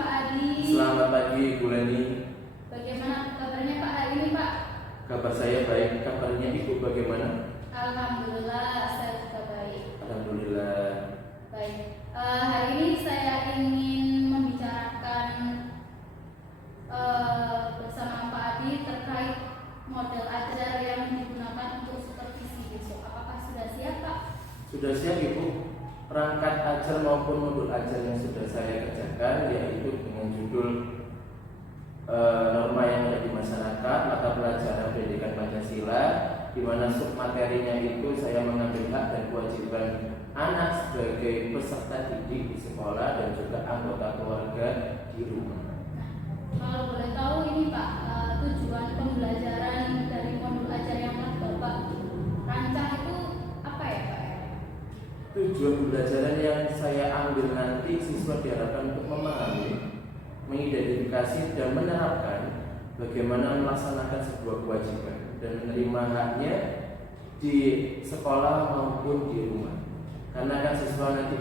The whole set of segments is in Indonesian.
Pak Adi. Selamat pagi Ibu Leni. Bagaimana kabarnya Pak hari ini Pak? Kabar saya baik. Kabarnya Ibu bagaimana? Alhamdulillah saya juga baik. Alhamdulillah. Baik. Hari ini saya ingin membicarakan bersama Pak Adi terkait model ajar yang digunakan untuk supervisi besok. Apakah sudah siap Pak? Sudah siap Ibu. Perangkat ajar maupun modul ajar yang sudah saya kerjakan yaitu dengan judul norma yang ada di masyarakat, mata pelajaran pendidikan Pancasila, di mana submaterinya itu saya mengambil hak dan kewajiban anak sebagai peserta didik di sekolah dan juga anggota keluarga di rumah. Kalau boleh tahu ini Pak, tujuan pembelajaran dari modul ajar yang Bapak rancang itu apa ya Pak? Tujuan pembelajaran yang saya ambil nanti siswa diharapkan untuk memahami, mengidentifikasi dan menerapkan bagaimana melaksanakan sebuah kewajiban dan menerima haknya di sekolah maupun di rumah. Karena kan siswa nanti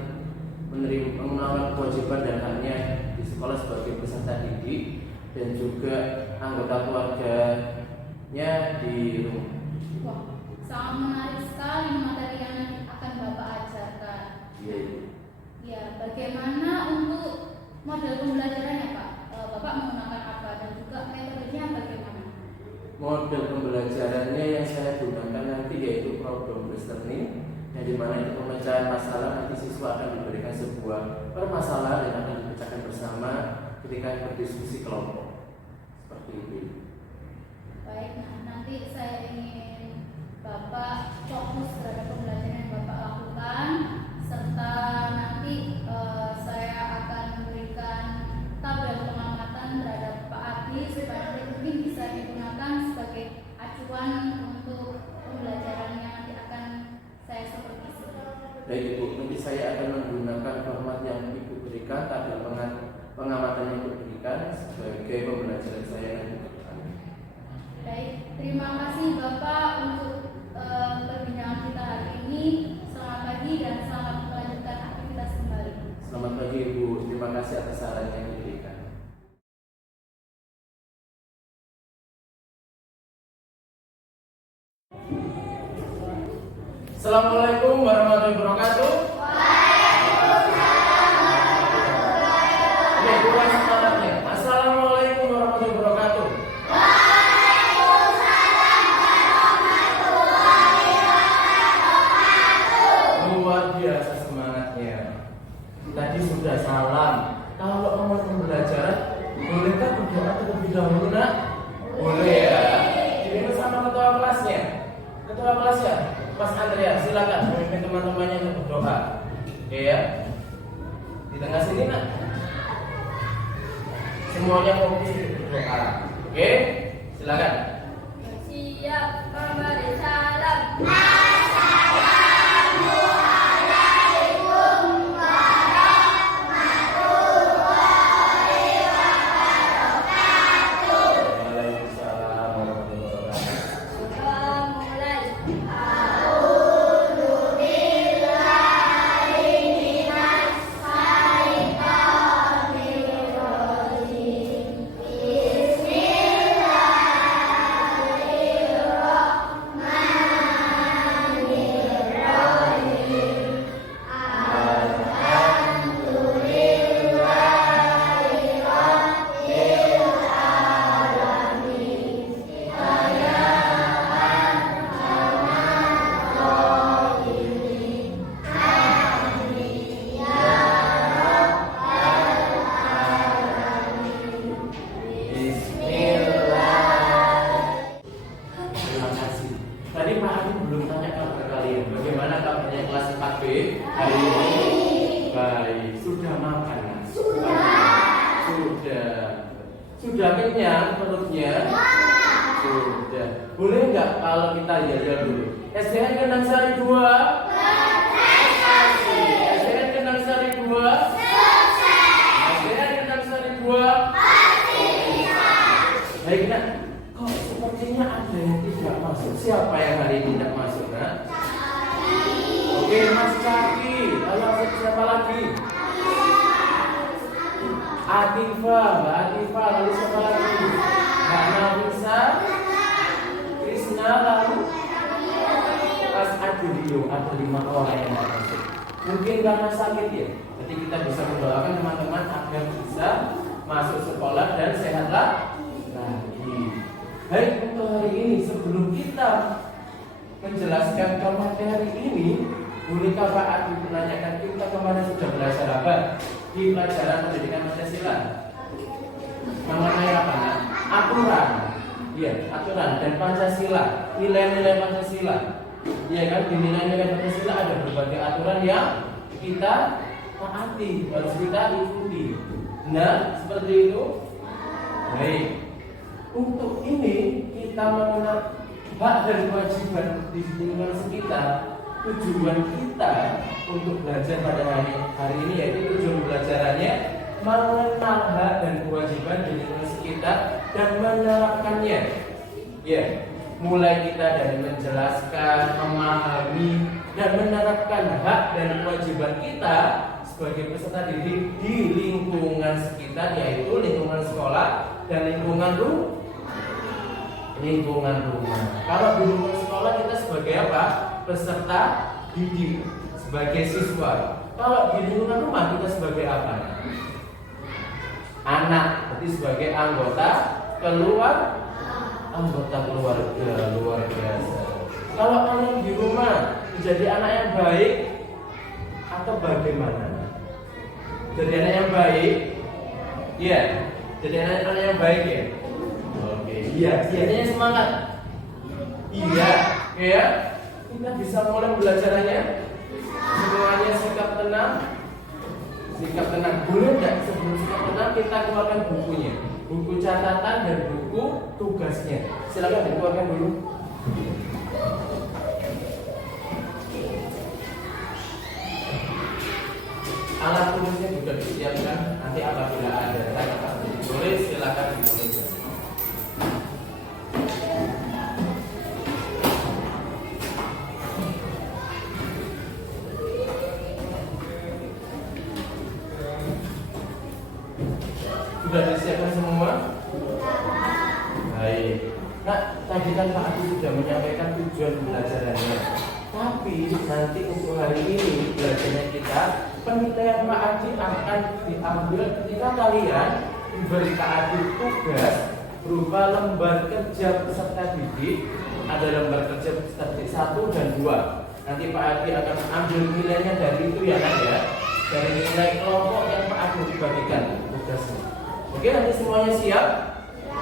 menerima kewajiban dan haknya di sekolah sebagai peserta didik dan juga anggota keluarganya di rumah. Wah, sangat menarik sekali materi yang nanti akan Bapak ajarkan. Iya. Ya, bagaimana untuk model pembelajarannya Pak? Bapak menggunakan apa dan juga metodenya bagaimana? Model pembelajarannya yang saya gunakan nanti yaitu problem based learning, yang dimana itu pemecahan masalah. Nanti siswa akan diberikan sebuah permasalahan dan akan dipecahkan bersama ketika berdiskusi kelompok. Seperti itu. Baik, nah nanti saya ingin Bapak fokus terhadap pembelajaran yang Bapak lakukan, serta nanti saya akan memberikan tabel pengamatan terhadap Pak Adi supaya mungkin bisa digunakan sebagai acuan untuk pembelajaran yang nanti akan saya supervisi. Baik Ibu, nanti saya akan menggunakan format yang Ibu berikan, tabel pengamatan yang Ibu berikan sebagai pembelajaran saya nanti ke depan. Baik, terima kasih Bapak untuk perbincangan kita hari ini. Selamat pagi dan selamat melanjutkan aktivitas kembali. Selamat pagi Ibu, terima kasih atas saran yang diberikan. Assalamualaikum warahmatullahi wabarakatuh. Waalaikumsalam. Oke, bukan semangatnya. Assalamualaikum warahmatullahi wabarakatuh. Luar biasa semangatnya. Tadi sudah salam. Kalau mau pembelajaran, bolehkah berdoa terlebih dahulu nak? Boleh ya. Jadi bersama ketua kelasnya. Ketua kelasnya, Mas Andrea, silakan memimpin teman-temannya untuk berdoa. Oke ya. Di tengah sini nak. Semuanya fokus berdoa. Oke, silakan. Siap, memberi salam. Waalaikumsalam warahmatullahi wabarakatuh. Mulai. Terima kasih. Tadi Pak Adi belum tanya kabar kalian. Bagaimana kabarnya kelas 4B hari ini? Baik. Sudah makan? Sudah. Sudah kenyang perutnya? Sudah. Boleh nggak kalau kita jajal dulu? SDN Kendang Sari 2? SDN Kendang Sari 2? SDN Kendang Sari 2? Baik nak. Kok sepertinya ada yang tidak masuk? Siapa yang hari ini tidak masuk nak? Oke, Mas Caki. Lalu siapa lagi? Atifa, Mbak Atifa, lalu siapa lagi? Mbak Nafisa, Krisna, lalu Mas Adilio. Ada 5 orang yang masuk. Mungkin karena sakit ya. Jadi kita bisa mendoakan teman-teman agar bisa masuk sekolah dan sehatlah lagi. Baik, untuk hari ini sebelum kita menjelaskan ke materi ini, bolehkah Pak Adi menanyakan kita kemarin sudah belajar apa di pelajaran pendidikan Pancasila? Mengenai apa? Aturan, iya, aturan dan Pancasila, nilai-nilai Pancasila. Iya kan, di nilai-nilai Pancasila ada berbagai aturan yang kita taati, harus kita ikuti. Nah, seperti itu. Baik. Untuk ini kita mengenal hak dan kewajiban di lingkungan sekitar. Tujuan kita untuk belajar pada hari ini yaitu tujuan belajarannya mengenal hak dan kewajiban di lingkungan sekitar dan menerapkannya. Ya, mulai kita dari menjelaskan, memahami dan menerapkan hak dan kewajiban kita sebagai peserta didik di lingkungan sekitar, yaitu lingkungan sekolah dan lingkungan rumah. Kalau di lingkungan sekolah kita sebagai apa? Peserta didik, sebagai siswa. Kalau di lingkungan rumah kita sebagai apa? Anak, berarti sebagai anggota keluarga luar biasa. Kalau anak di rumah menjadi anak yang baik atau bagaimana? Jadi anak yang baik, ya. Jadi anak yang baik ya. Oke, iya. Iya, semangat. Iya, ya. Kita bisa mulai belajarannya. Semuanya sikap tenang. Sikap tenang. Boleh nggak sebelum sikap tenang kita keluarkan bukunya, buku catatan dan buku tugasnya. Silakan dikeluarkan dulu. Alat tulisnya juga disiapkan. Nanti apabila ada tanya boleh silakan ditulis. Sudah disiapkan semua? Baik. Nah, tadi kan Pak Adi sudah menyampaikan tujuan pembelajarannya. Tapi nanti untuk hari ini belajarnya kita, penilaian Pak Adi akan diambil ketika kalian diberi Pak Adi tugas berupa lembar kerja peserta didik. Ada lembar kerja peserta didik 1 dan 2. Nanti Pak Adi akan ambil nilainya dari itu ya nak ya, dari nilai kelompok yang Pak Adi dibagikan tugasnya. Oke, nanti semuanya siap.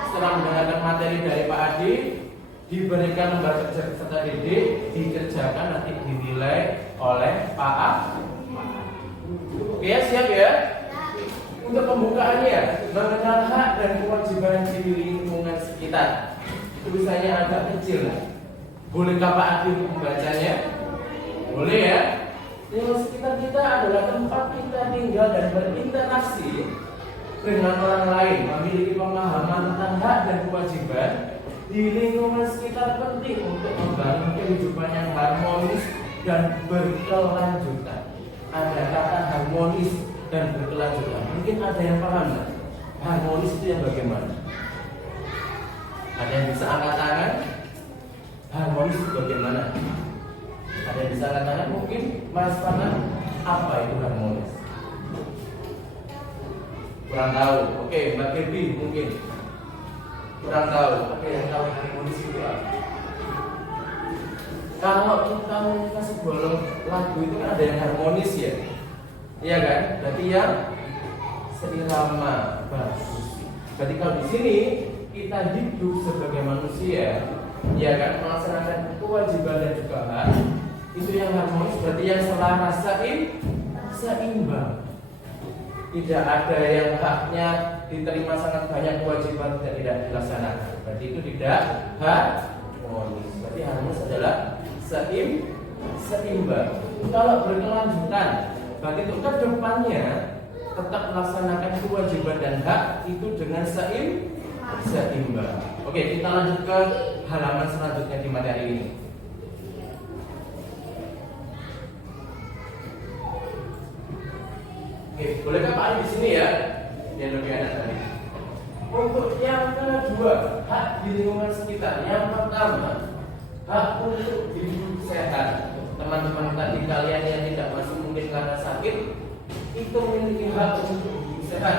Setelah mendengarkan materi dari Pak Adi, diberikan lembar kerja peserta didik, dikerjakan, nanti dinilai oleh Pak Adi. Oke ya, siap ya? Untuk pembukaannya, mengenal hak dan kewajiban di lingkungan sekitar. Tulisannya agak kecil. Bolehkah Pak Adi membacanya? Boleh ya? Lingkungan sekitar kita adalah tempat kita tinggal dan berinteraksi dengan orang lain, memiliki pemahaman tentang hak dan kewajiban di lingkungan sekitar penting untuk membangun kehidupan yang harmonis dan berkelanjutan. Ada kata harmonis dan berkelanjutan. Mungkin ada yang paham nggak? Harmonis itu yang bagaimana? Ada yang bisa angkat tangan? Harmonis itu bagaimana? Ada yang bisa angkat tangan? Mungkin Mas Farhan, apa itu harmonis? Kurang tahu. Oke, Mbak Kirby mungkin kurang tahu. Oke, yang tahu harmonis itu apa? Kalau kita menyanyikan sebuah lagu itu kan ada yang harmonis ya, iya kan? Berarti yang seirama, bagus. Berarti kalau di sini kita hidup sebagai manusia, ya kan, melaksanakan kewajiban dan juga hak, itu yang harmonis. Berarti yang selaras, seimbang. Tidak ada yang haknya diterima sangat banyak, kewajiban tidak dilaksanakan. Berarti itu tidak harmonis. Berarti harmonis adalah seimbang. Kalau berkelanjutan, berarti itu ke depannya tetap melaksanakan kewajiban dan hak itu dengan seimbang. Oke, kita lanjut ke halaman selanjutnya di materi ini. Oke, bolehkah Pak Ali di sini ya? Yang lebih enak tadi. Untuk yang kedua, hak di lingkungan sekitar. Yang pertama, hak untuk hidup sehat. Teman-teman tadi kalian yang tidak masuk mungkin karena sakit, itu memiliki hak untuk hidup sehat.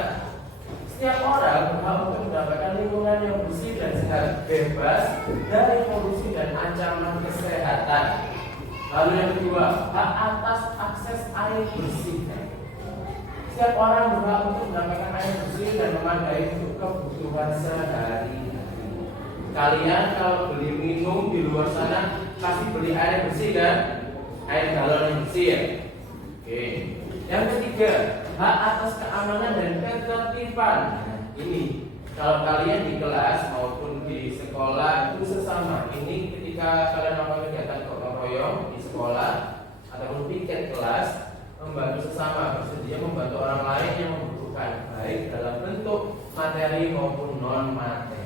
Setiap orang berhak untuk mendapatkan lingkungan yang bersih dan sehat, bebas dari polusi dan ancaman kesehatan. Lalu yang kedua, hak atas akses air bersih. Setiap orang berhak untuk mendapatkan air bersih dan memadai untuk kebutuhan sehari-hari. Kalian kalau beli minum di luar sana pasti beli air bersih kan? Air galon yang bersih ya. Oke. Yang ketiga, hak atas keamanan dan ketertiban. Ini kalau kalian di kelas maupun di sekolah itu sesama. Ini ketika kalian melakukan kegiatan gotong royong di sekolah ataupun piket kelas, membantu sesama, bersedia membantu orang lain yang membutuhkan, baik dalam bentuk materi maupun non materi.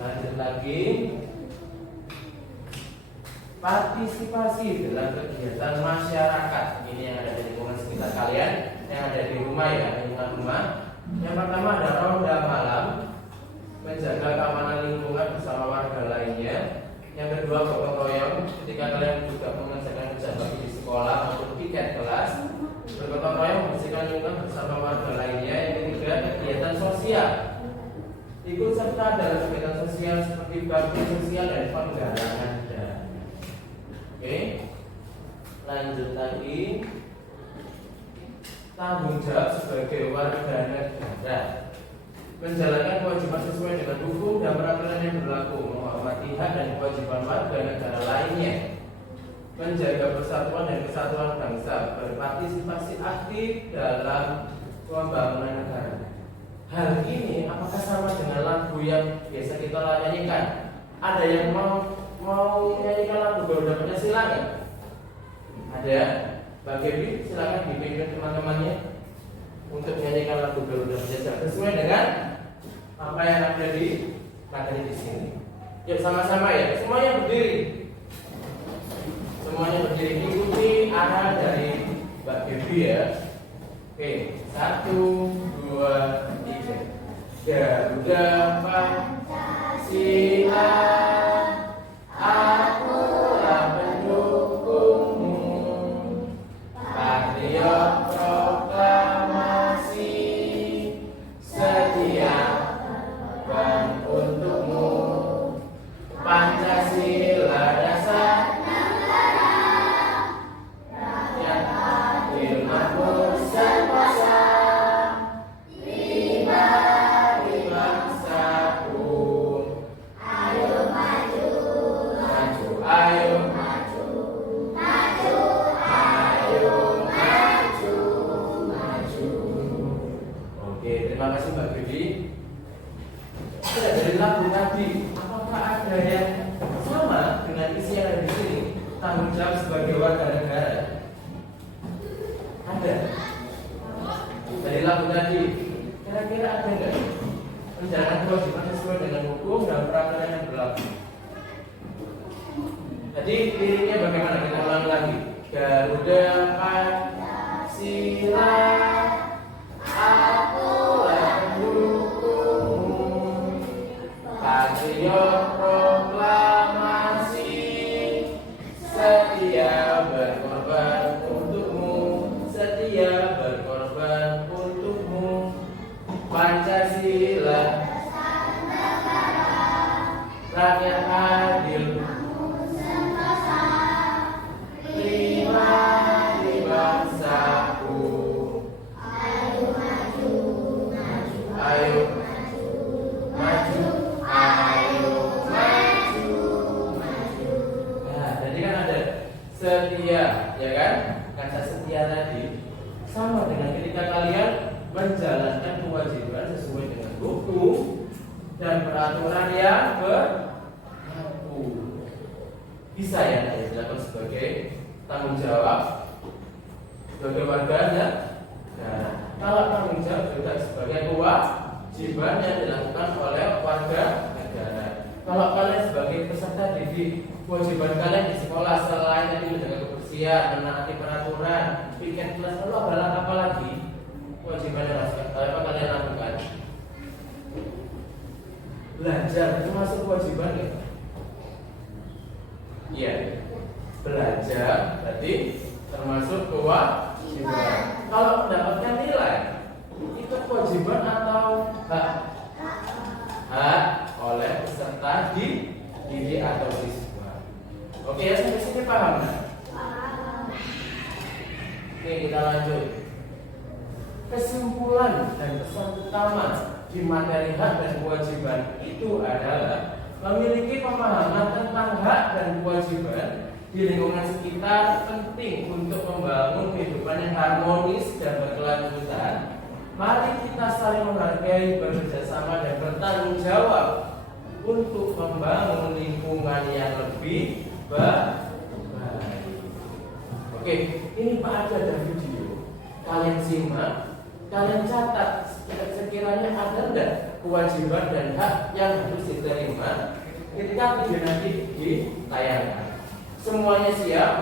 Lanjut lagi, partisipasi dalam kegiatan masyarakat. Ini yang ada di lingkungan sekitar kalian, yang ada di rumah ya, lingkungan rumah. Yang pertama ada ronda malam, menjaga keamanan lingkungan bersama warga lainnya. Yang kedua gotong royong, ketika kalian juga mengerjakan kerja bakti di sekolah maupun piket kelas, bergotong royong membersihkan lingkungan bersama warga lainnya. Yang ketiga kegiatan sosial, ikut serta dalam kegiatan sosial seperti bakti sosial dan penggalangan dana. Oke, lanjut lagi, tanggung jawab sebagai warga negara, menjalankan kewajiban sesuai dengan hukum dan peraturan yang berlaku, menghormati hak dan kewajiban warga negara lainnya, menjaga persatuan dan kesatuan bangsa, berpartisipasi aktif dalam pembangunan negara. Hal ini apakah sama dengan lagu yang biasa kita nyanyikan? Ada yang mau nyanyikan lagu Garuda Pancasila nggak? Ada? Mbak Gaby, silakan dipimpin teman-temannya untuk menyanyikan lagu Garuda Pancasila sesuai dengan apa yang ada di materi di sini. Yuk sama-sama ya, semuanya berdiri. Semuanya berdiri, ikuti arah dari Mbak Gaby ya. Oke, 1, 2, 3. Garuda Pancasila, akulah pendukungmu, patriot proklamasi, setia dan untukmu, Pancasila dasar negara, rakyat adil makmur sentosa, pribadi bangsaku. Ayo maju, maju, ayo maju, maju, ayo maju, maju. Oke, terima kasih Mbak Gaby. Dari lagu tadi, apakah ada yang sama dengan isi yang ada di sini? Tanggung jawab sebagai warga negara. Ada. Dari lagu tadi, kira-kira ada nggak? Menjalankan kewajiban sesuai dengan hukum dan peraturan yang berlaku. Tadi liriknya bagaimana? Kita ulang lagi. Garuda Pancasila, akulah pendukungmu, patriot proklamasi, setia berkorban untukmu, setia berkorban untukmu, Pancasila rakyat adil, pribadi bangsaku. Ayo maju, maju, ayo maju, maju, ayo maju, maju. Nah, jadi kan ada setia, ya kan? Kata setia tadi sama dengan ketika kalian menjalankan kewajiban sesuai dengan hukum dan peraturan yang berlaku. Bisa ya dilakukan sebagai tanggung jawab sebagai warga negara. Kalau tanggung jawab juga sebagai kewajiban yang dilakukan oleh warga negara. Kalau kalian sebagai peserta didik, kewajiban kalian di sekolah selain tadi menjaga kebersihan, menaati peraturan, piket kelas, lalu apa lagi kewajiban yang harus kewajiban ya? Iya. Belajar berarti termasuk kewajiban. Kalau mendapatkan nilai itu kewajiban atau hak? Hak oleh peserta didik atau siswa. Oke ya, sampai sini paham kan? Oke, kita lanjut. Kesimpulan dan pesan utama di materi hak dan kewajiban itu adalah memiliki pemahaman tentang hak dan kewajiban di lingkungan sekitar penting untuk membangun kehidupan yang harmonis dan berkelanjutan. Mari kita saling menghargai, bekerja sama dan bertanggung jawab untuk membangun lingkungan yang lebih baik. Oke, ini Pak ada video. Kalian simak, kalian catat sekiranya ada enggak kewajiban dan hak yang harus diterima ketika video nanti ditayangkan. Semuanya siap?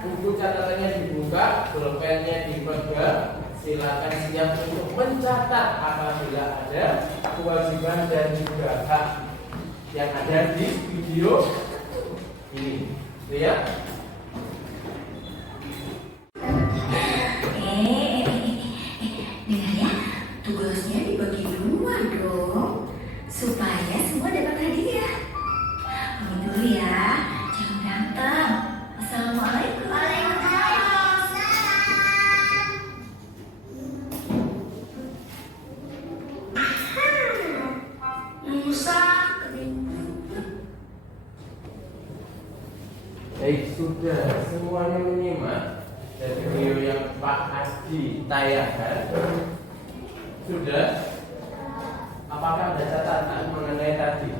Buku catatannya dibuka, pulpennya dipegang. Silakan siap untuk mencatat apabila ada kewajiban dan juga hak yang ada di video ini. Lihat. Dengar ya, tugasnya dibagi dua dong, supaya semua dapat hadiah. Pamit dulu ya, jangan berantem. Assalamualaikum. Baik, sudah semuanya menyimak dari video yang Pak Adi tayangkan. Sudah? Apakah ada catatan mengenai tadi?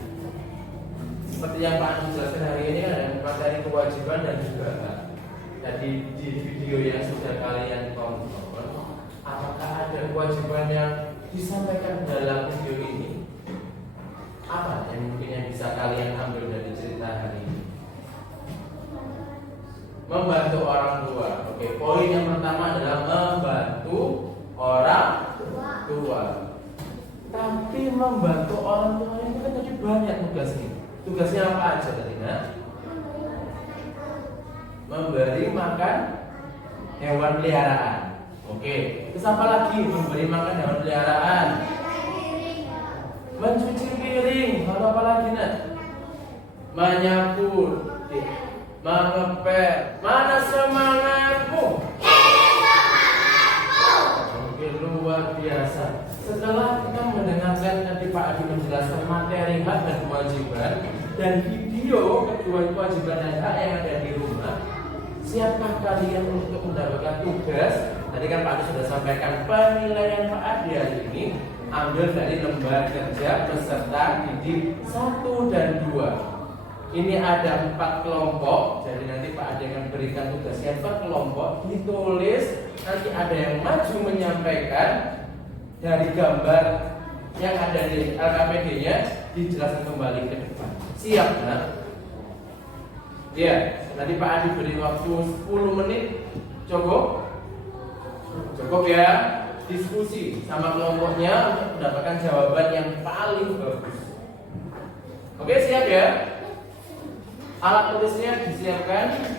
Seperti yang Pak Adi jelaskan hari ini ada materi kewajiban dan juga hak. Jadi di video yang sudah kalian tonton, apakah ada kewajiban yang disampaikan dalam video ini? Apa yang mungkin yang bisa kalian ambil dari cerita hari ini? Membantu orang tua. Oke, poin yang pertama adalah membantu orang tua. Tapi membantu orang tua itu kan tadi banyak tugasnya. Tugasnya apa aja tadi, Nak? Memberi makan hewan peliharaan. Oke, terus apa lagi? Memberi makan hewan peliharaan. Mencuci piring. Lalu apa lagi, Nak? Menyapu. Mengepel. Mana semangatmu? Oke, luar biasa. Setelah kita mendengarkan tadi Pak Adi menjelaskan materi hak dan kewajiban dan video kedua kewajiban dan hak yang ada di rumah, siapkah kalian untuk mendapatkan tugas? Tadi kan Pak Adi sudah sampaikan penilaian Pak Adi hari ini ambil dari lembar kerja peserta didik 1 dan 2. Ini ada 4 kelompok, jadi nanti Pak Adi akan berikan tugasnya per kelompok, ditulis, nanti ada yang maju menyampaikan dari gambar yang ada di LKPD-nya, dijelaskan kembali ke depan. Siap, nah? Ya, nanti Pak Adi beri waktu 10 menit, cukup? Cukup ya, diskusi sama kelompoknya untuk mendapatkan jawaban yang paling bagus. Oke, siap ya? Alat tulisnya disiapkan.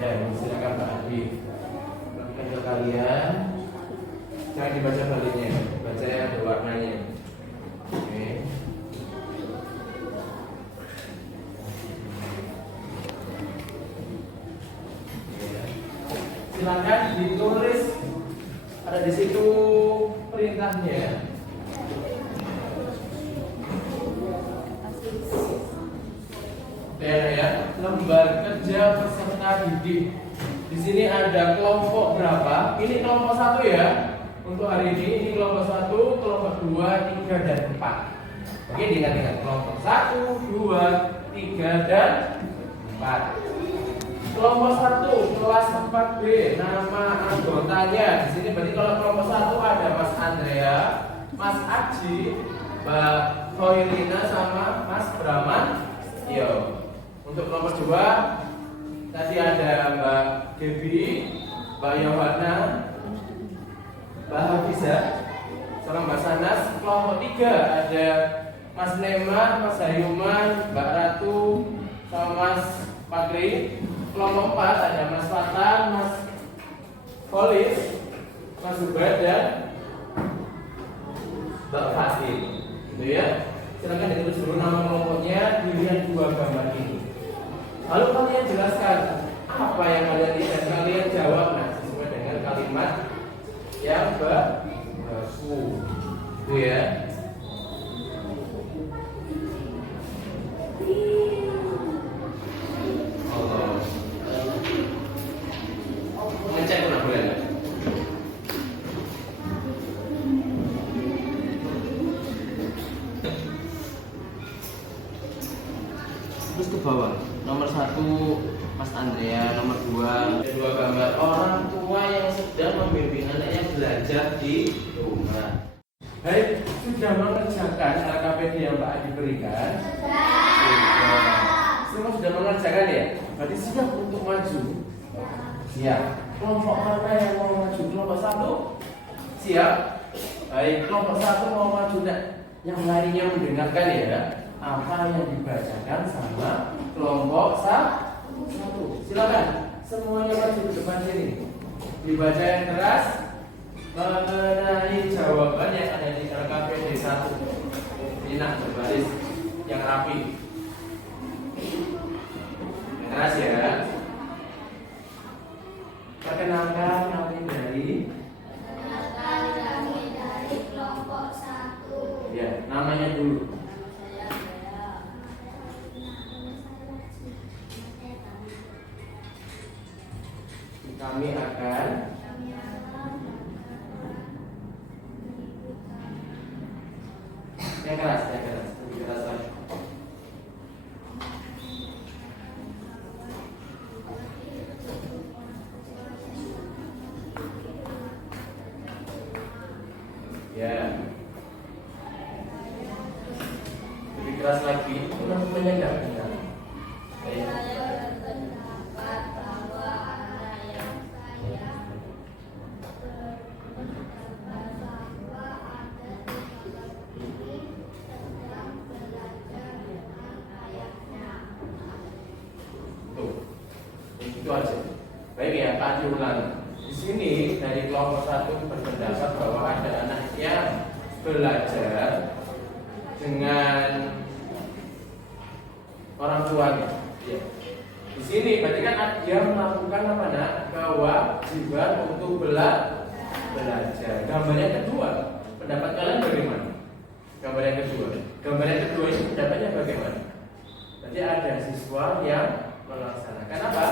Ya, silakan Pak Adi. Bagikan ke kalian. Jangan dibaca baliknya, baca yang ada warnanya. Oke. Silakan ditulis. Ada di situ perintahnya. Ya, lembar kerja peserta didik. Di sini ada kelompok berapa? Ini kelompok 1 ya. Untuk hari ini kelompok 1, kelompok 2, 3 dan 4. Oke, diingat-ingat kelompok 1, 2, 3, dan 4. Kelompok 1 kelas 4B, nama anggotanya. Di sini berarti kalau kelompok 1 ada Mas Andrea, Mas Aji, Mbak Hoirina sama Mas Braman. Yo. Untuk kelompok 2 tadi ada Mbak Debi, Mbak Yohana, Mbak Hafiza, sama Mbak Sanas. Kelompok 3 ada Mas Nema, Mas Hayuman, Mbak Ratu, sama Mas Fakri. Kelompok 4 ada Mas Fatan, Mas Polis, Mas Zubair, dan Mbak Fatih. Gitu ya. Silakan ditulis dulu nama kelompoknya, dilihat 2 gambar ini. Lalu kalian jelaskan apa yang kalian lihat dan kalian jawab sesuai dengan kalimat yang baku. Itu ya. Allah. Ngecek pernah boleh nggak? Terus ke bawah. Nomor 1 Mas Andrea, nomor 2 ada 2 gambar orang tua yang sedang membimbing anaknya belajar di rumah. Baik, sudah mengerjakan LKPD yang Pak Adi berikan? Sudah. Semua sudah mengerjakan ya? Berarti siap untuk maju? Siap. Kelompok mana yang mau maju? Kelompok 1? Siap. Baik, kelompok 1 mau maju. Nah, yang lainnya mendengarkan ya apa yang dibacakan sama kelompok 1. Silakan semuanya maju ke depan sini. Dibaca yang keras mengenai jawaban yang ada di LKPD 1. Ini nak berbaris yang rapi. Yang keras ya. Perkenalkan kami dari kelompok 1. ya, namanya dulu. Kami akan yang keras, lebih keras lagi. Ya, lebih keras lagi. Teman-temannya nggak dengar. Itu aja. Baik ya, Pak Adi ulang. Di sini dari kelompok 1 berpendapat bahwa ada anak yang belajar dengan orang tuanya. Ya. Di sini berarti kan dia melakukan apa nak? Kewajiban untuk belajar. Gambar yang kedua, pendapat kalian bagaimana? Gambar yang kedua. Gambar yang kedua ini pendapatnya bagaimana? Berarti ada siswa yang melaksanakan apa?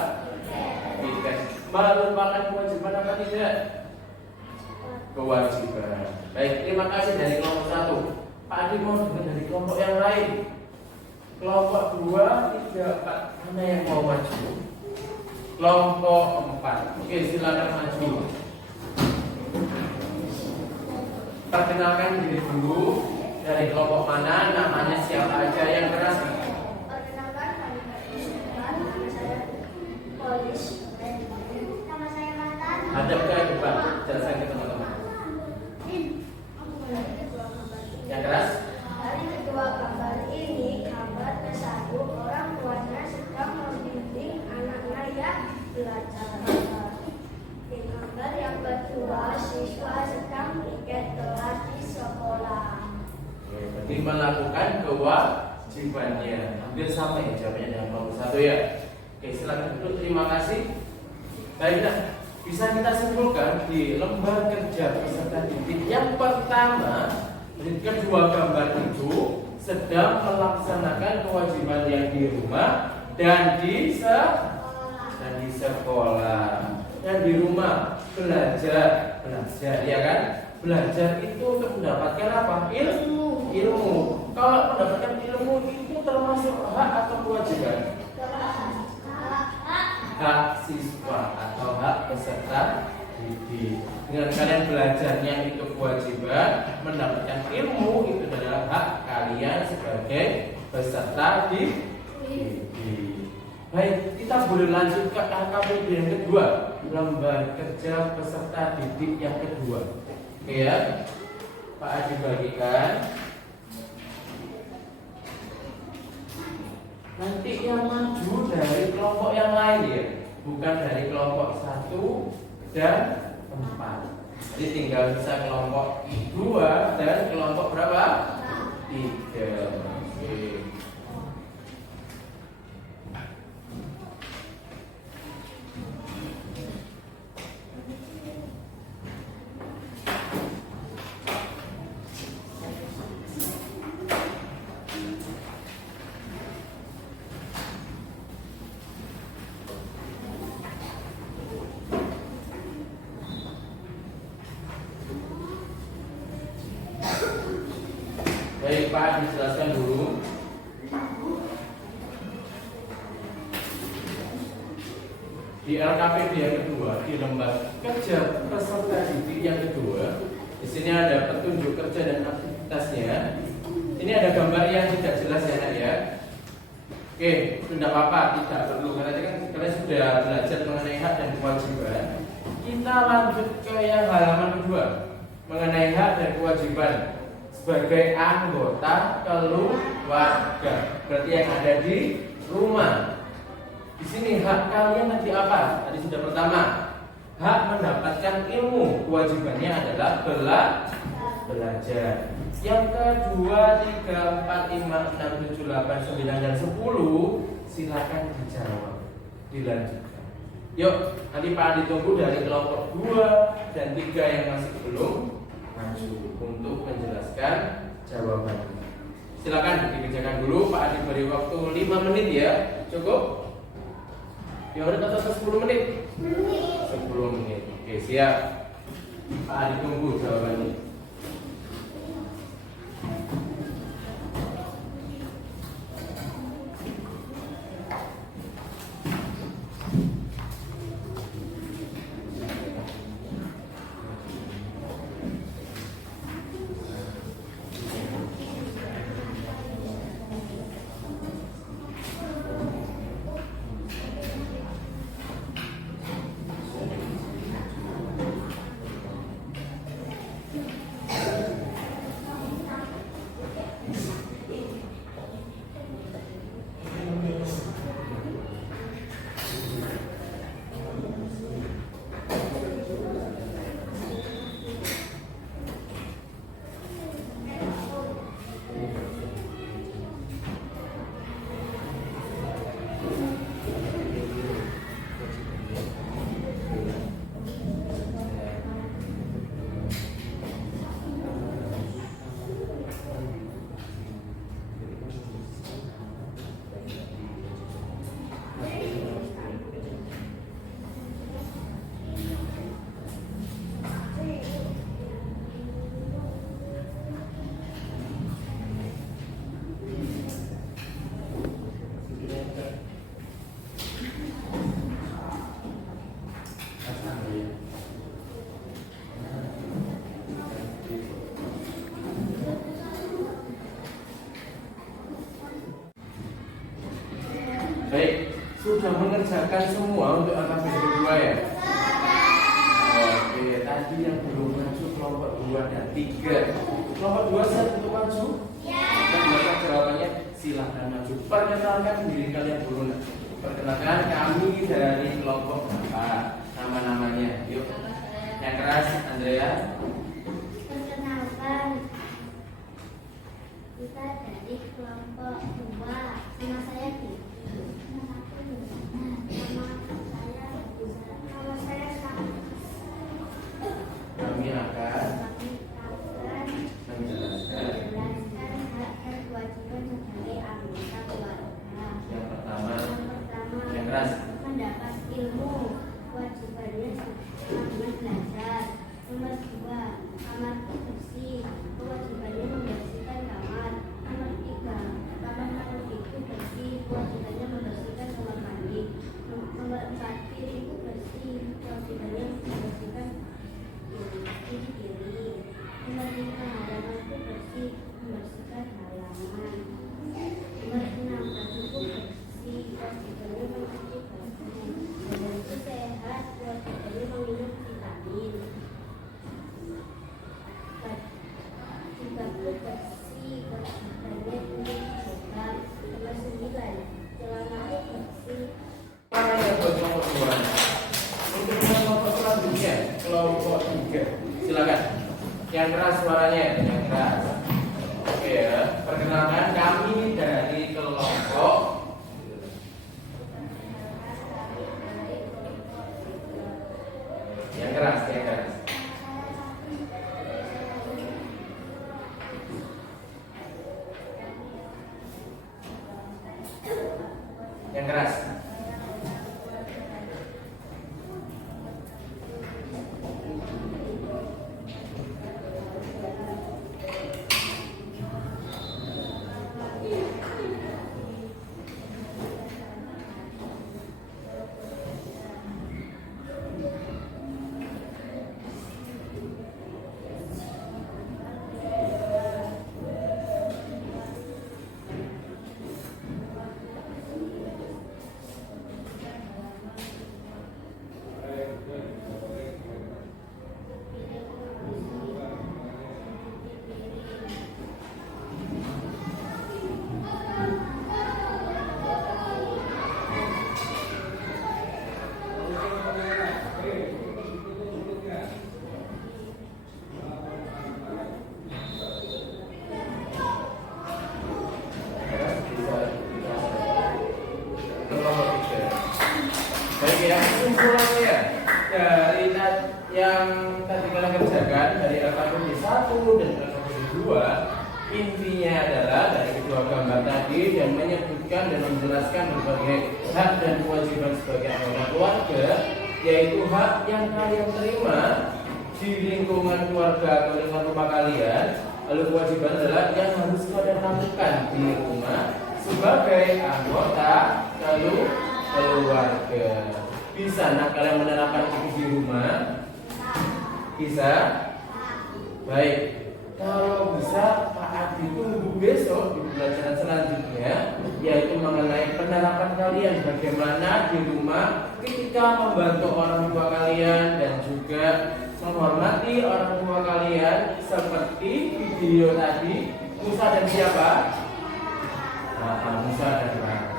Tiket. Melupakan kewajiban apa tidak? Kewajiban. Baik, terima kasih dari kelompok 1. Pak Adi mau dengar dari kelompok yang lain. Kelompok 2, 3, 4. Mana yang mau maju? Kelompok 4. Oke, silakan maju. Perkenalkan diri dulu. Dari kelompok mana? Namanya siapa aja yang keras? Perkenalkan, nama saya Polis. Nama saya Matan. Hadap ke depan, jelaskan ke teman-teman. Yang keras? Dari kedua gambar ini, gambar ke-1 orang tuanya sedang membimbing anaknya yang belajar. Di gambar yang kedua, siswa sedang ikut kelas di sekolah. Berarti melakukan kewajibannya. Hampir sama ya jawabannya dengan kelompok 1 ya. Oke, silakan duduk. Terima kasih. Baik, nah, bisa kita simpulkan di lembar kerja peserta didik yang pertama, kedua gambar itu sedang melaksanakan kewajiban yang di rumah dan di sekolah. Dan di rumah belajar, ya kan? Belajar itu untuk mendapatkan apa? Ilmu. Kalau mendapatkan ilmu itu termasuk hak atau kewajiban? Hak siswa atau hak peserta didik. Dengan kalian belajarnya itu kewajiban, mendapatkan ilmu itu adalah hak kalian sebagai peserta didik. Baik, kita boleh lanjut ke LKPD yang kedua, lembar kerja peserta didik yang kedua. Oke ya, Pak Adi bagikan. Nanti yang maju dari kelompok yang lain ya, bukan dari kelompok 1 dan 4. Jadi tinggal bisa kelompok 2 dan kelompok berapa? 3. Oke. Baik Pak, dijelaskan dulu. Di LKPD yang kedua, di lembar kerja peserta didik yang kedua, di sini ada petunjuk kerja dan aktivitasnya. Ini ada gambar yang tidak jelas ya Nak ya. Oke, tidak apa-apa, tidak perlu karena kan kalian sudah belajar mengenai hak dan kewajiban. Kita lanjut ke yang halaman kedua, mengenai hak dan kewajiban sebagai anggota keluarga. Berarti yang ada di rumah. Di sini hak kalian nanti apa? Tadi sudah pertama, hak mendapatkan ilmu. Kewajibannya adalah belajar. Yang kedua, 3, 4, 5, 6, 7, 8, 9, dan 10 silakan dijawab. Dilanjutkan. Yuk, nanti Pak ditunggu dari kelompok 2 dan 3 yang masih belum maju untuk menjelaskan jawabannya. Silakan dikerjakan dulu. Pak Adi beri waktu 5 menit ya. Cukup? Ya udah atau 10 menit? 10 menit. Oke, siap. Pak Adi tunggu jawabannya. Baik, sudah mengerjakan semua untuk LKPD kedua ya? Oke, tadi yang belum maju kelompok 2 dan 3. Kelompok 2 siap untuk maju? Dan baca jawabannya, silahkan maju. Perkenalkan diri kalian dulu. Perkenalkan kami dari kelompok berapa? Nama-namanya, yuk. Yang keras, Andrea. Perkenalkan, kita dari kelompok 2. Nama saya Diki. Nama saya Sam. Kami akan menjelaskan hak dan kewajiban sebagai anggota keluarga. yang pertama, Yang yang keras. mendapat ilmu, kewajibannya selama belajar. Nomor 2, kamar bersih, kewajibannya membersihkan kamar. Nomor bersih, badannya pulih, sehat. Nomor 9, celananya bersih. Mana buat nomor 2? Untuk kelompok selanjutnya, kelompok 3. Silakan. Yang keras suaranya, yang keras. Oke ya, perkenalkan kami dari kelompok yang keras, yang keras. Yang keras. Baik ya, kesimpulannya dari yang tadi kalian kerjakan dari LKPD 1 dan LKPD 2, intinya adalah dari kedua gambar tadi dan menyebutkan dan menjelaskan berbagai hak dan kewajiban sebagai anggota keluarga, yaitu hak yang kalian terima di lingkungan keluarga atau lingkungan rumah kalian, lalu kewajiban adalah yang harus kalian lakukan di rumah sebagai anggota lalu keluarga. Bisa nak kalian menerapkan itu di rumah? Bisa? Baik. Kalau bisa, Pak Adi tunggu besok di pembelajaran selanjutnya, yaitu mengenai penerapan kalian bagaimana di rumah ketika membantu orang tua kalian dan juga menghormati orang tua kalian seperti video tadi. Musa dan siapa? Musa dan Rama.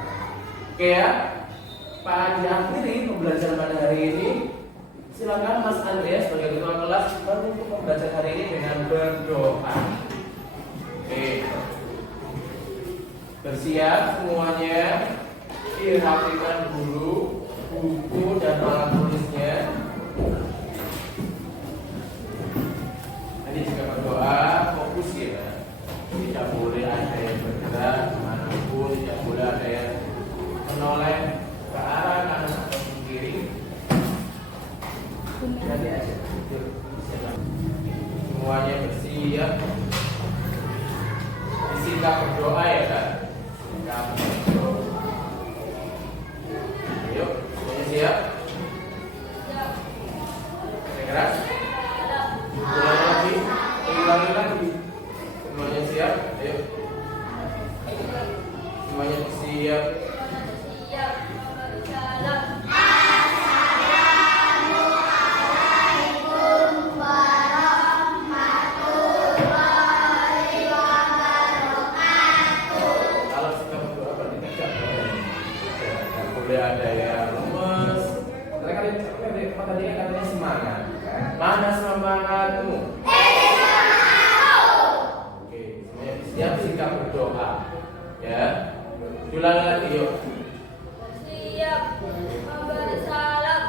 Oke ya. Pak diakhiri pembelajaran pada hari ini. Silakan Mas Andreas sebagai ketua kelas untuk pembelajaran hari ini dengan berdoa. Oke. Bersiap semuanya. Dirapikan dulu buku dan alat tulisnya. Nanti juga berdoa, fokus ya. Tidak boleh ada yang bergerak kemanapun, tidak boleh ada yang menoleh ke arah kanan atau ke kiri. Jadi aja semuanya bersiap. Disingkat berdoa ya kan. Singkat berdoa. Ayo, semuanya siap. Keras. Ulangi lagi. Ulangi lagi. Semuanya siap. Ayo. Semuanya siap. Ada yang lemes. Tadi katanya semangat. Mana semangatmu? Oke, semuanya siap sikap berdoa. Ya, ulangi lagi yuk. Siap memberi salam.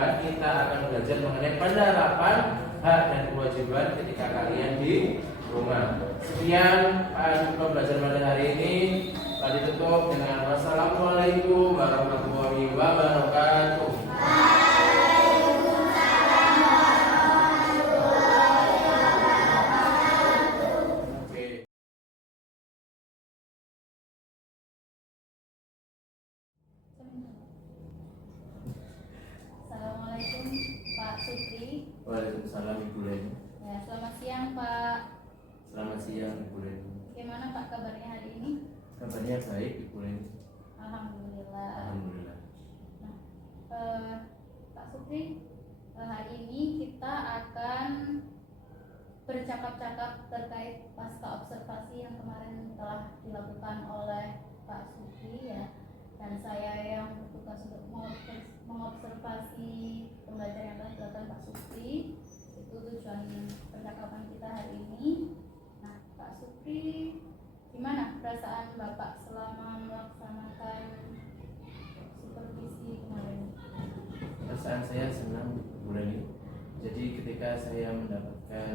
depan kita akan belajar mengenai penerapan hak dan kewajiban ketika kalian di rumah. Sekian pembelajaran pada hari ini. Ditutup dengan wassalamualaikum warahmatullahi wabarakatuh. Assalamualaikum Pak Supri. Waalaikumsalam Ibu Leni. Ya, selamat siang Pak. Selamat siang Ibu Leni. Bagaimana Pak kabarnya hari ini? Kabarnya baik Ibu Leni. Alhamdulillah. Alhamdulillah. Pak Supri, hari ini kita akan bercakap-cakap terkait pasca observasi yang kemarin telah dilakukan oleh Pak Supri ya, dan saya yang bertugas untuk mengobservasi pembelajaran yang telah dilakukan Pak Supri. Itu tujuan percakapan kita hari ini. Nah, Pak Supri, gimana perasaan Bapak selama melaksanakan supervisi kemarin? Perasaan saya senang Bu Leni. Jadi ketika saya mendapatkan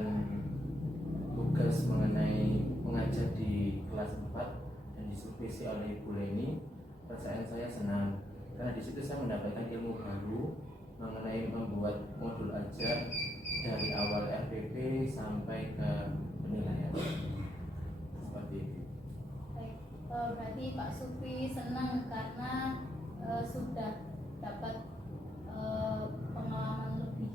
tugas mengenai mengajar di kelas 4 dan disupervisi oleh Ibu Leni, perasaan saya senang karena di situ saya mendapatkan ilmu baru mengenai membuat modul ajar dari awal RPP sampai ke penilaian. Seperti itu. Baik, berarti Pak Supri senang karena sudah dapat pengalaman lebih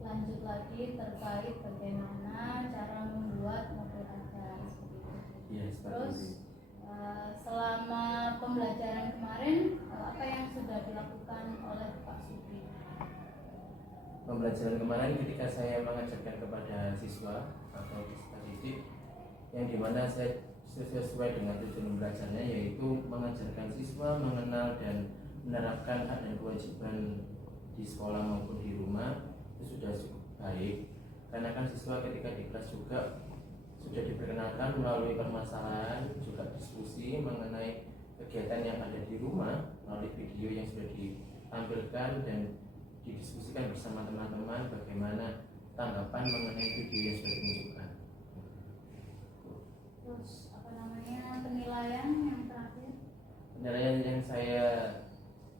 lanjut lagi terkait bagaimana cara membuat modul ajar seperti itu. Iya, seperti Terus itu. selama pembelajaran kemarin apa yang sudah dilakukan oleh Pak Supri? Pembelajaran kemarin ketika saya mengajarkan kepada siswa atau peserta didik, yang dimana saya sesuai dengan tujuan belajarnya, yaitu mengajarkan siswa mengenal dan menerapkan hak dan kewajiban di sekolah maupun di rumah, itu sudah cukup baik. Karena kan siswa ketika di kelas juga sudah diperkenalkan melalui permasalahan, juga diskusi mengenai kegiatan yang ada di rumah melalui video yang sudah ditampilkan dan didiskusikan bersama teman-teman bagaimana tanggapan mengenai video yang sudah ditunjukkan. Terus penilaian yang terakhir? Penilaian yang saya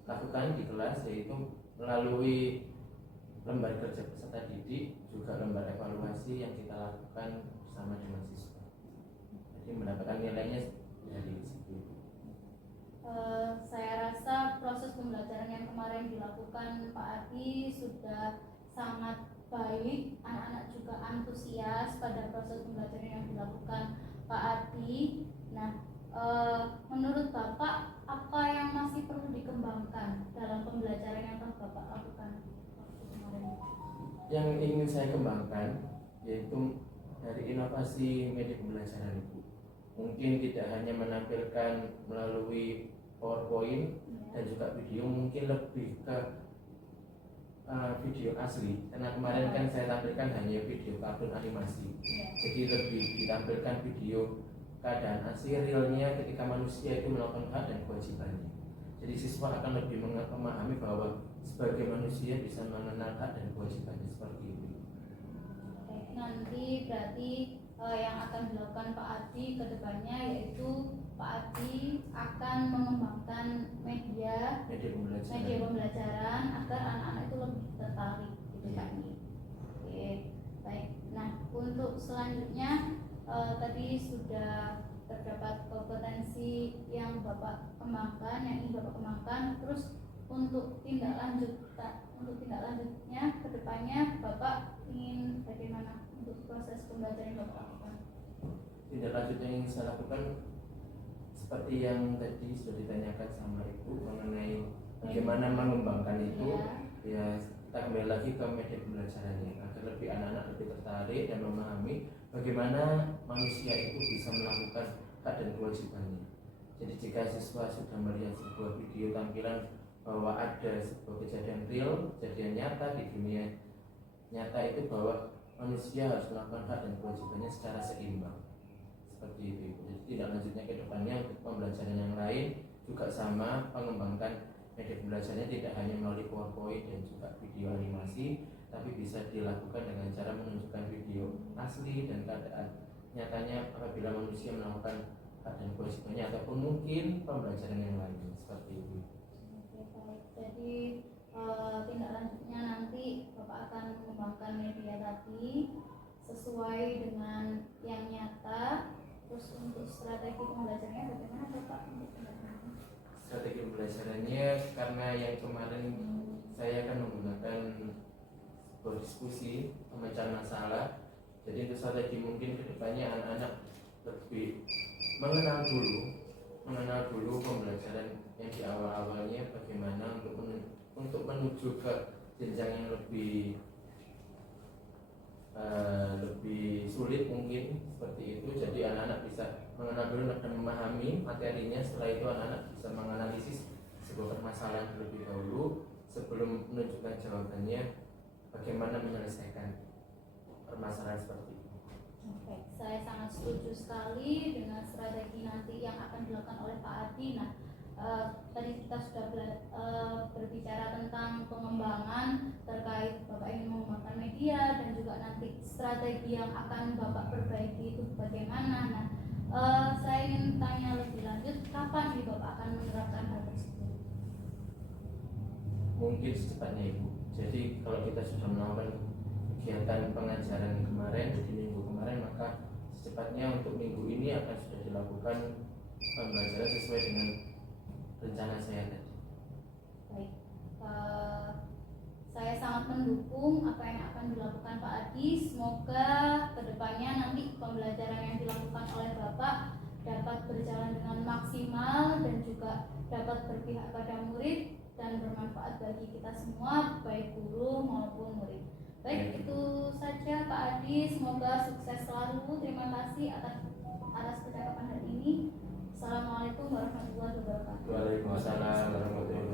lakukan di kelas yaitu melalui lembar kerja peserta didik, juga lembar evaluasi yang kita lakukan bersama dengan siswa. Jadi mendapatkan nilainya dari situ. Saya rasa proses pembelajaran yang kemarin dilakukan Pak Adi sudah sangat baik. Anak-anak juga antusias pada proses pembelajaran yang dilakukan Pak Adi. Nah, menurut Bapak apa yang masih perlu dikembangkan dalam pembelajaran yang telah Bapak lakukan waktu kemarin? Yang ingin saya kembangkan yaitu dari inovasi media pembelajaran Ibu. Mungkin tidak hanya menampilkan melalui PowerPoint dan juga video, mungkin lebih ke video asli. Karena kemarin kan saya tampilkan hanya video kartun animasi. Jadi lebih ditampilkan video keadaan asli realnya ketika manusia itu melakukan hak dan kewajibannya. Jadi siswa akan lebih memahami bahwa sebagai manusia bisa mengenal hak dan kewajibannya seperti itu. Oke, nanti berarti yang akan dilakukan Pak Adi ke depannya yaitu Pak Adi akan mengembangkan media pembelajaran agar anak-anak itu lebih tertarik gitu kan. Oke, baik. Nah, untuk selanjutnya tadi sudah terdapat kompetensi yang Bapak kembangkan, yang ingin Bapak kembangkan. Terus untuk tindak lanjutnya ke depannya Bapak ingin bagaimana untuk proses pembelajaran yang Bapak lakukan? Tindak lanjut yang ingin saya lakukan seperti yang tadi sudah ditanyakan sama Ibu mengenai bagaimana mengembangkan itu, ya kita kembali lagi ke media pembelajarannya agar lebih anak-anak lebih tertarik dan memahami bagaimana manusia itu bisa melakukan hak dan kewajibannya. Jadi jika siswa sudah melihat sebuah video tampilan bahwa ada sebuah kejadian real, kejadian nyata di dunia nyata itu bahwa manusia harus melakukan hak dan kewajibannya secara seimbang. Seperti itu. Jadi tidak lanjutnya ke depannya untuk pembelajaran yang lain juga sama, mengembangkan media pembelajarannya tidak hanya melalui PowerPoint dan juga video animasi, tapi bisa dilakukan dengan cara menunjukkan video asli dan keadaan nyatanya apabila manusia melakukan keadaan kewajibannya ataupun mungkin pembelajaran yang lain seperti itu. Oke, baik. Jadi tindak lanjutnya nanti Bapak akan mengembangkan media tadi sesuai dengan yang nyata. Terus untuk strategi pembelajarannya bagaimana Bapak? Strategi pembelajarannya karena yang kemarin saya akan menggunakan sebuah diskusi pemecahan masalah. Jadi untuk strategi mungkin kedepannya anak-anak lebih mengenal dulu pembelajaran yang di awal-awalnya bagaimana untuk menuju ke jenjang yang lebih sulit mungkin seperti itu. Jadi anak-anak bisa mengenal dulu dan memahami materinya. Setelah itu anak-anak bisa menganalisis sebuah permasalahan terlebih dahulu sebelum menunjukkan jawabannya, bagaimana menyelesaikan permasalahan seperti itu. Oke, saya sangat setuju sekali dengan strategi nanti yang akan dilakukan oleh Pak Adi. Nah, tadi kita sudah berbicara tentang pengembangan terkait Bapak ingin mengembangkan media dan juga nanti strategi yang akan Bapak perbaiki itu bagaimana. Nah, saya ingin tanya lebih lanjut, kapan nih Bapak akan menerapkan hal tersebut? Mungkin secepatnya Ibu. Jadi kalau kita sudah melakukan kegiatan pengajaran kemarin di minggu kemarin, maka secepatnya untuk minggu ini akan sudah dilakukan pembelajaran sesuai dengan rencana saya tadi. Baik, saya sangat mendukung apa yang akan dilakukan Pak Adi. Semoga kedepannya nanti pembelajaran yang dilakukan oleh Bapak dapat berjalan dengan maksimal dan juga dapat berpihak pada murid dan bermanfaat bagi kita semua, baik guru maupun murid. Baik, itu saja Pak Adi. Semoga sukses selalu. Terima kasih atas percakapan hari ini. Assalamualaikum warahmatullahi wabarakatuh. Waalaikumsalam warahmatullahi wabarakatuh.